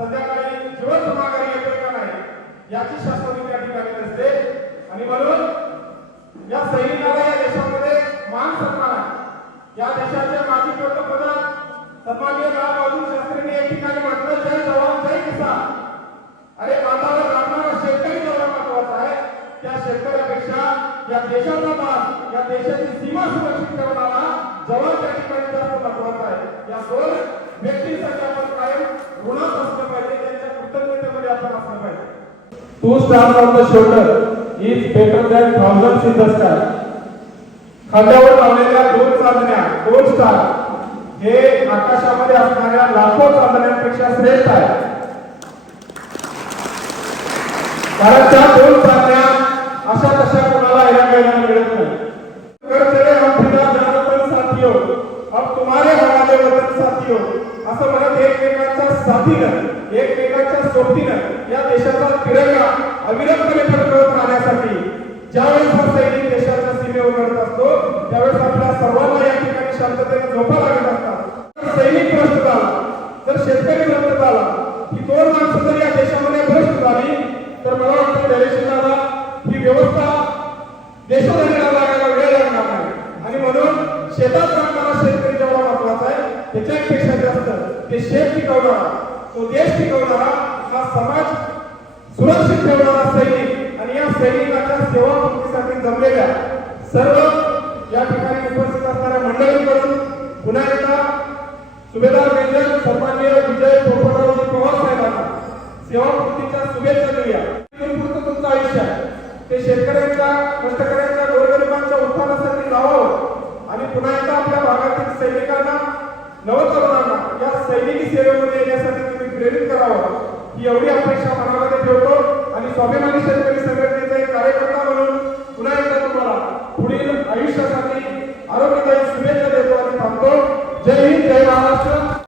संध्याकाळी जीवन माघारी येते का नाही याची शास्त्रज्ञ त्या ठिकाणी नसते. आणि म्हणून या सैनिकाला या देशामध्ये मान सन्मान आहे. या देशाचे माजी पंतप्रधान सन्माननीय लालबहादूर शास्त्रींनी या ठिकाणी म्हटलं जय जवान जय किसान. अरे बांधावर राहणारा शेतकरी जेवढा महत्त्वाचा आहे त्या शेतकऱ्यापेक्षा या देशाचा मान या देशाची सीमा सुरक्षित करणारा जवान त्या ठिकाणी जास्त महत्त्वाचा आहे. या दोन Two stars on the shoulder is better than thousands in the sky. खांद्यावर लावलेल्या दोन चांदण्या दोन स्टार हे आकाशामध्ये असणाऱ्या लाखो चांदण्यांपेक्षा श्रेष्ठ आहे. कारण त्या दोन चांदण्या अशा तशा कोणाला ऐकायला मिळत नाही. कर अब तुम्हारे हवाले वतन साथियो. असं म्हणत एकमेकांच्या साथीनं एकमेकांच्या सोबतीनं ज्यावेळेस हा सैनिक देशाच्या सीमेवर लढत असतो त्यावेळेस आपल्या सर्वांना या ठिकाणी शांततेने झोपा लागत असतात. जर सैनिक भ्रष्ट झाला जर शेतकरी भ्रष्ट झाला ही दोन माणसं जर या देशामध्ये भ्रष्ट झाली तर मला वाटतं दरेशीदाला ही व्यवस्था देशोधडीला लागायला वेळ लागणार नाही. आणि म्हणून शेतात राहणारा शेतकरी जेवढा महत्त्वाचा आहे त्याच्यापेक्षा जास्त ते शेत पिकवणारा तो देश पिकवणारा हा समाज सुरक्षित ठेवणारा सैनिकाच्या सेवा या सेवापूर्तीसाठी जमलेल्या सर्व या ठिकाणी उपस्थित असणाऱ्या मंडळींकडून पुन्हा एकदा सुभेदार मेजर सन्मान्य विजय पोपटरावजी पवार साहेबांना. सेवापूर्तीच्या शुभेच्छा देऊया. तुमचं आयुष्य आहे. ते शेतकऱ्यांच्या कष्टकऱ्यांच्या गोरगरिबांच्या उत्थानासाठी लावावं. आणि पुन्हा एकदा आपल्या भागातील सैनिकांना नवतरुणांना या सैनिकी सेवेमध्ये येण्यासाठी तुम्ही प्रेरित करावं. ही एवढी अपेक्षा मनामध्ये ठेवतो. आणि स्वाभिमानी शेतकरी संघटनेचा एक कार्यकर्ता म्हणून पुन्हा एकदा तुम्हाला पुढील आयुष्यासाठी आरोग्यदायी शुभेच्छा देतो आणि थांबतो. जय हिंद जय महाराष्ट्र.